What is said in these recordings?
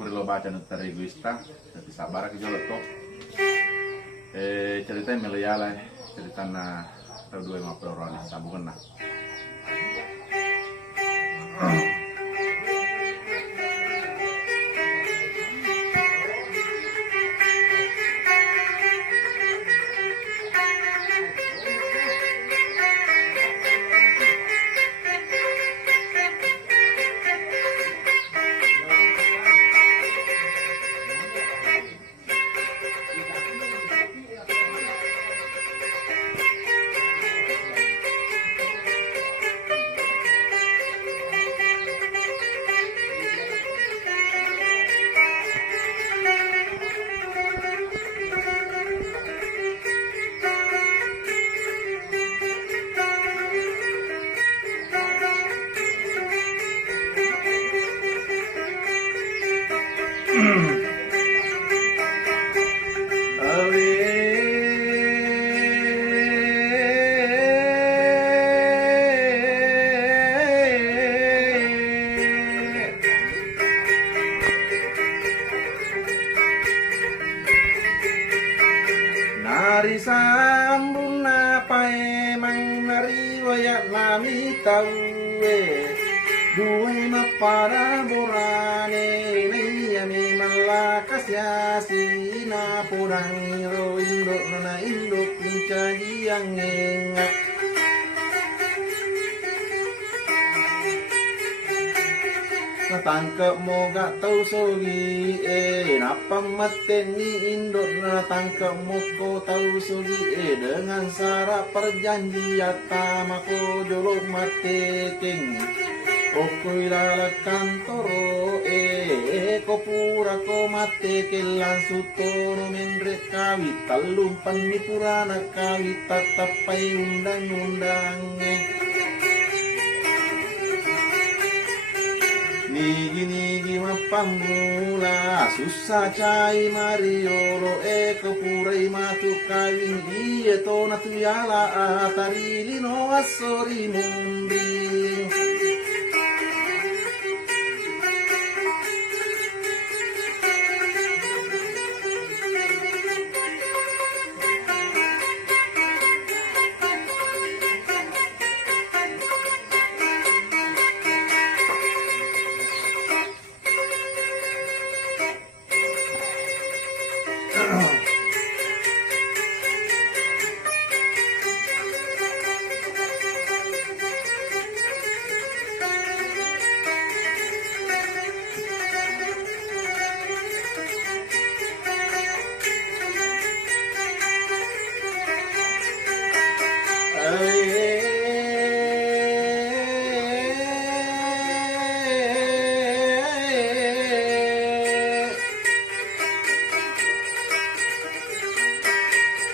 kuri lo baca ntar egoista tapi sabar ke jolo to cerita melayala cerita na tau dua ma perorana sabungan na Nari sambung apa emang nari wayak nami tahu dua mapada borane ni yami malakas yasi na purang iro indok nana indok mencari yang engak natangkap mo gak tau sogi napang maten ni indot natangkap mo ko tau sogi dengan syarat perjanjian tamako jolok mate king Okoy lalakan toro ko pura ko mate kelang sutono mendrek kawit talumpan ni purana kawit tatapai undang-undang Nigi mapamula susah cai mariolo ko purai matu kawin dia to natuyala atari lino asori mundi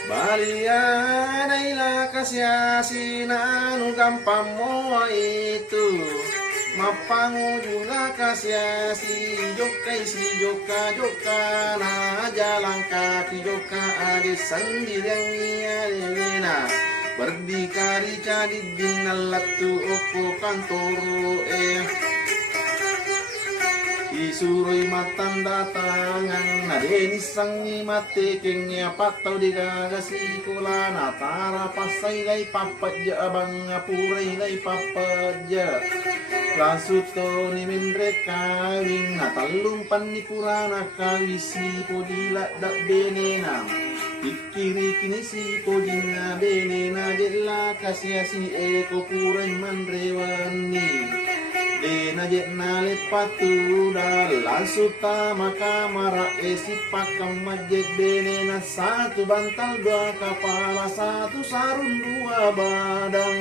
Balianailah kasih anu gampang mo itu mapangujulah kasih si joka na jalan kaki joka adi sendirian niya berdikari jadi dinalatu opo kantoro Isuroi matan datangan nadeni sangi mate kengnya patau digagasi kula natara pasai lai papaja abang apurai lai papaja lasuto ni mendre kawing natalung pani purana kawisi podila dak benena ikiri kini si podina benena jela kasiasi eko purai mandrewani Dena jetna lepatu dalam suta maka mara esi pakam majet benena satu bantal dua kepala satu sarung dua badan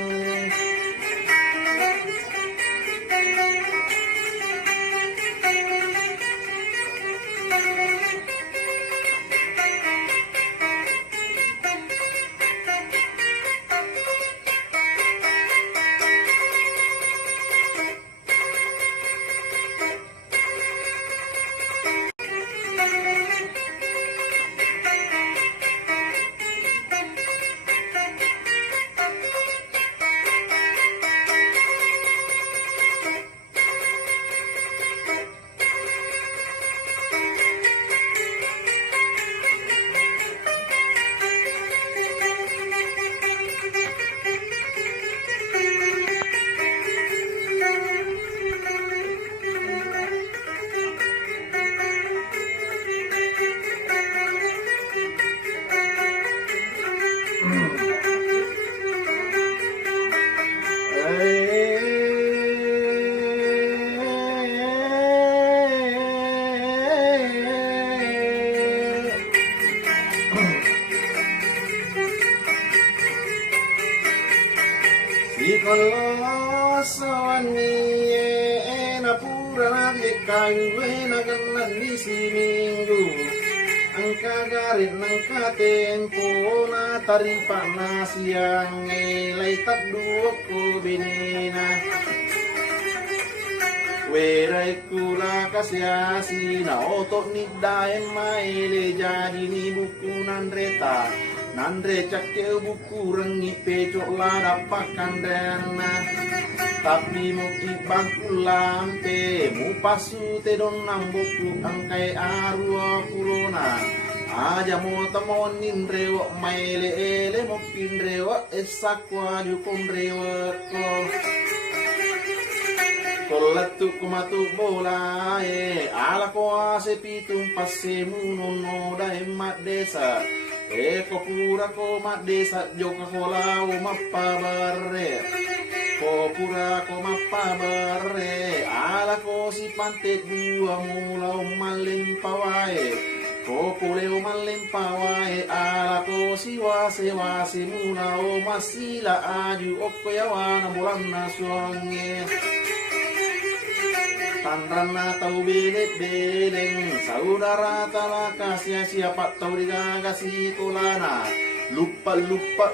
Allah sawani na pura na kayu na ganan di siminggu angka garit ng katempo na tarimpa na siyang nilay tadduok ko binina weray kula kasyasi na otok ni daem maile jadi ni buku nandreta nandre cakil buku rengi pecok lada pakandana tapi muki bangku lampe mu pasu te don nambuku angkai arua kulona aja mo tamon nindrewa maile ele mo pindrewa esakwa jukum rewa ko kolatu kumatu bola ala ko ase pitung passe munono dai mat desa ko pura ko mat desa joka ko lau mapabare ko pura ko mapabare ala ko si pantet dua mulau malim pawae ko puleu malim pawae ala ko si wase wase mulau masila aju okoyawana bulan nasuange Tanrana tau belet beleng saudara talaka siapa tau digagasi kolana lupa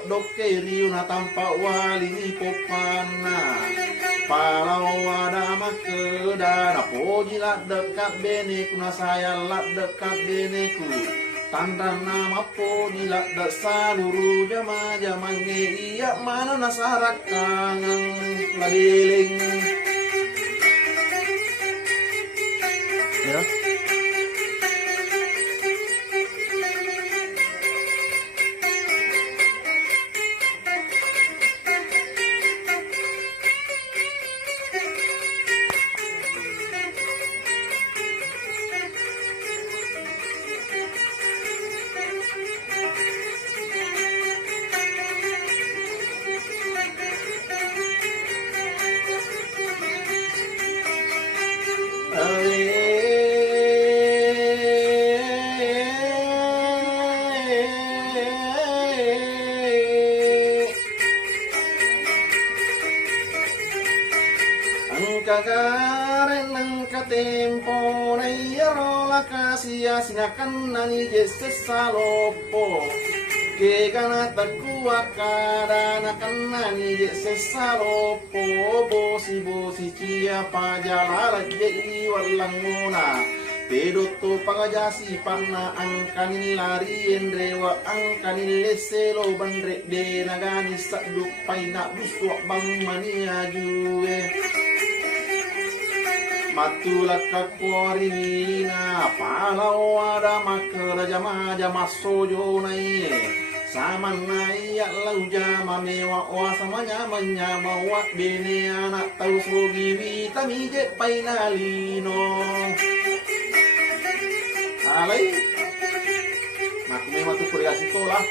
doke riuna tampak wali ni popana palau ada makedana pojilat dekat beneku na saya lak dekat beneku Tanrana mapo jilat dek saluru jama iya mana nasarak kangen labeling ya. Kagaren ng katempo na iyarola kasiya sinakan na ni Jesus sa lopo kaya natakuwa kada na kan ni Jesus sa lopo bosi ciya pajalala jai walang muna Pedoto pangajasi pana ang kanin larien rewa ang kanin leselo bandrek de nagani saduk paina buswak bang mania juwe Matulak kakwarina palau ada makara jama jama sojo nai saman nai ya lau jama mewa wa samanya menyama wa bene anak tau sogi vitami je painalino alai mak memang tu kuliah sekolah